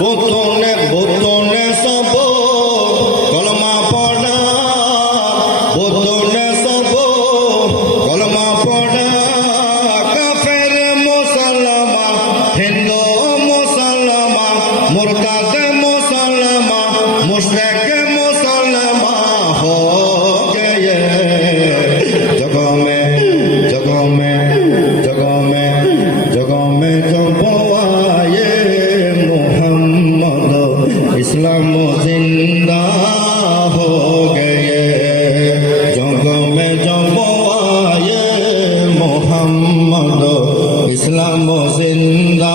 বোতনে বোতনে সব কলমা পড়া বোতনে जिंदा हो गए जगों में जगो आए मोहम्मद इस्लाम जिंदा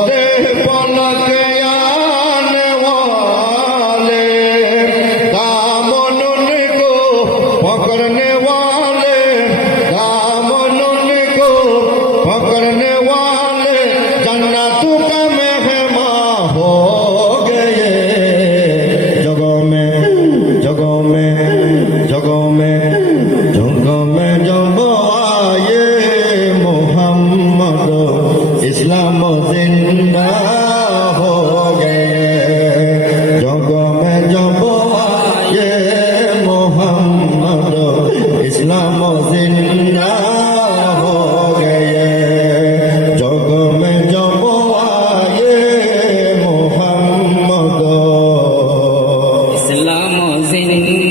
But I never ہمارا اسلام زندہ ہو گئے جگ میں جب آئے محمد اسلام زندہ